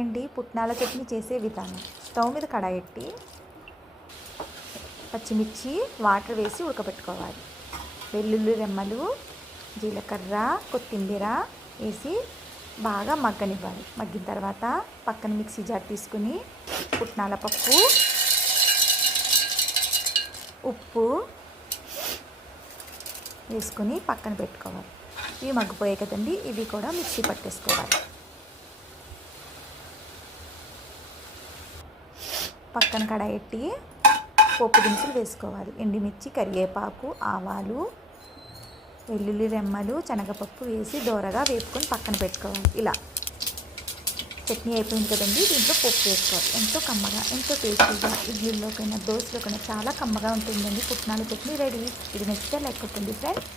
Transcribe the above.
అండి పుట్నాల చట్నీ చేసే విధానం. స్టవ్ మీద కడాయి పెట్టి పచ్చిమిర్చి వాటర్ వేసి ఉడకబెట్టుకోవాలి. వెల్లుల్లి రెమ్మలు, జీలకర్ర, కొత్తిమీర వేసి బాగా మగ్గనివ్వాలి. మగ్గిన తర్వాత పక్కన మిక్సీ జార్ తీసుకుని పుట్నాల పప్పు, ఉప్పు వేసుకుని పక్కన పెట్టుకోవాలి. ఇవి మగ్గిపోయాయి కదండి, ఇవి కూడా మిక్సీ పట్టేసుకోవాలి. పక్కన కడాయి పెట్టి పోపు దినుసులు వేసుకోవాలి. ఎండుమిర్చి, కరివేపాకు, ఆవాలు, వెల్లుల్లి రెమ్మలు, శనగపప్పు వేసి దోరగా వేపుకొని పక్కన పెట్టుకోవాలి. ఇలా చట్నీ అయిపోయింది కదండి, దీంట్లో పప్పు వేసుకోవాలి. ఎంతో కమ్మగా, ఎంతో టేస్టీగా, ఇడ్లీలోకైనా దోశలోకైనా చాలా కమ్మగా ఉంటుందండి. పుట్నాల చట్నీ రెడీ. ఇది నచ్చితే లైక్ కొట్టండి ఫ్రెండ్స్.